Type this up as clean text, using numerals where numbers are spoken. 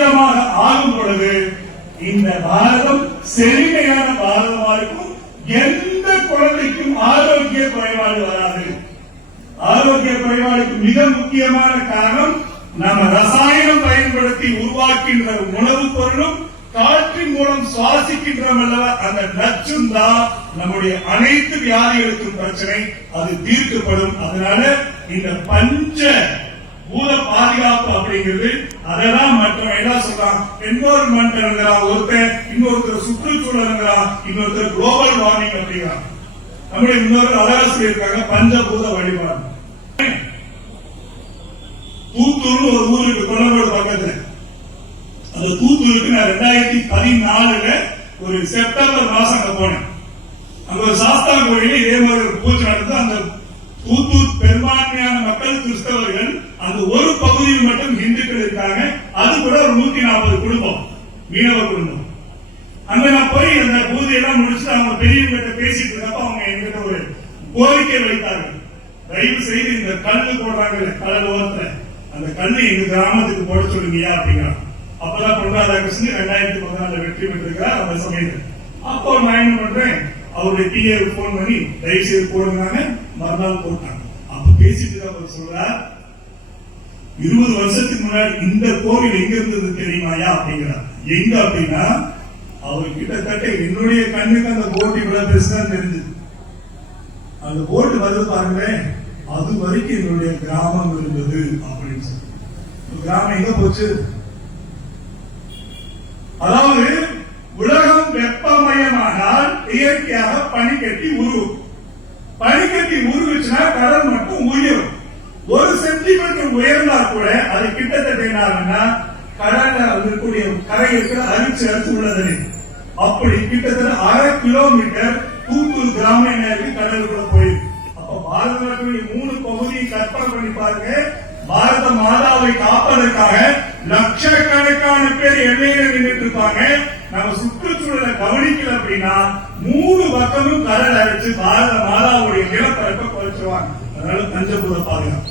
விதமாக ஆகும் பொழுது இந்த பாரதம் செழுமையான பாரதமா இருக்கும். எந்த குழந்தைக்கும் ஆரோக்கிய குறைபாடு வராது. ஆரோக்கிய குறைபாடுக்கு மிக முக்கியமான காரணம் நம்ம ரசாயனம் பயன்படுத்தி உருவாக்கின்ற உணவுப் பொருளும் காற்றின் மூலம் சுவாசிக்கின்றோம் அல்லவா, அந்த நச்சும் தான் நம்முடைய அனைத்து வியாதிகளுக்கும் பிரச்சனை. அது தீர்க்கப்படும். அதனால இந்த பஞ்ச பூத பாதுகாப்பு அப்படிங்கிறது அதெல்லாம் மற்ற என்ன சொல்றான், என்விரான்மெண்ட் ஒருத்தர், இன்னொருத்தர் சுற்றுச்சூழல், இன்னொருத்தர் குளோபல் வார்மிங் அப்படிங்கிறான். நம்முடைய இன்னொரு அழகா சொல்லியிருக்காங்க பஞ்சபூத வழிபாடு. தூத்தூர்னு ஒரு ஊருக்கு கொல்லங்கோடு பக்கத்துல, அந்த தூத்தூருக்கு நான் 2014 ஒரு செப்டம்பர் மாசம் அங்க போனேன். அங்க ஒரு சாஸ்தா கோயில இதே மாதிரி ஒரு பூஜை நடந்து, அந்த தூத்தூர் பெரும்பான்மையான மக்கள் கிறிஸ்தவர்கள், அந்த ஒரு பகுதியில் மட்டும் இந்துக்கள் இருக்காங்க. அது கூட ஒரு 140 குடும்பம், மீனவ குடும்பம். அங்க நான் போய் அந்த பூஜையெல்லாம் முடிச்சுட்டு அவங்க பெரியவங்கிட்ட பேசிட்டு இருக்கப்ப அவங்க எங்கிட்ட ஒரு கோரிக்கை வைத்தார்கள். தயவு செய்து இந்த கல்லு போடுறாங்க கடல் ஓரத்துல, அந்த கல்லு எங்க கிராமத்துக்கு போட சொல்லுங்கயா அப்படிங்கிறாங்க. அப்பதான் பொன்ராதாகிருஷ்ணன் 2014 வெற்றி பெற்றிருக்கிறார் அந்த சமயத்தில். அப்போ நான் என்ன பண்றேன், அவருடைய டிஏ போன் பண்ணி தயவு செய்து போடுங்க, மறுநாள் போட்டாங்க. அப்ப பேசிட்டு அவர் சொல்றார், 20 வருஷத்துக்கு முன்னாடி இந்த கோவில் எங்க இருந்தது தெரியுமாயா அப்படிங்கிறார். எங்க அப்படின்னா, அவர் கிட்டத்தட்ட என்னுடைய கண்ணுக்கு அந்த போட்டு இவ்வளவு பெருசுதான் தெரிஞ்சது. அந்த போட்டு வருது பாருங்களேன், அது வரைக்கும் என்னுடைய கிராமம் இருந்தது அப்படின்னு சொல்லி. கிராமம் எங்க போச்சு? அதாவது உலகம் வெப்பமயமானால் இயற்கையாக பனிக்கட்டி உருவும். பனிக்கட்டி உருவுச்சுன்னா கடல் மட்டும் உயரும். 1 சென்டிமீட்டர் உயர்ந்தா கூட அது கிட்டத்தட்ட என்ன, கடல்ல இருக்கக்கூடிய கரை இருக்கிற அரிச்சு அரிச்சு உள்ளது. அப்படி கிட்டத்தட்ட 1/2 கிலோமீட்டர் தூத்தூர் கிராமம் என்ன இருக்கு, கடலுக்குள்ள போயிருக்கு. அப்ப பாரத நாட்டுடைய 3 பகுதியை கற்பனை பண்ணி பாருங்க. பாரத மாதாவை காப்பதற்காக லட்சக்கணக்கான பேர் எல்லையில நின்றுட்டு இருப்பாங்க. நம்ம சுற்றுச்சூழலை கவனிக்கல அப்படின்னா 3 பக்கமும் கடல் அரைச்சு பாரத மாதாவுடைய நிலப்பரப்பை குறைச்சிருவாங்க. அதனால பஞ்சபூத பாதுகாப்பு.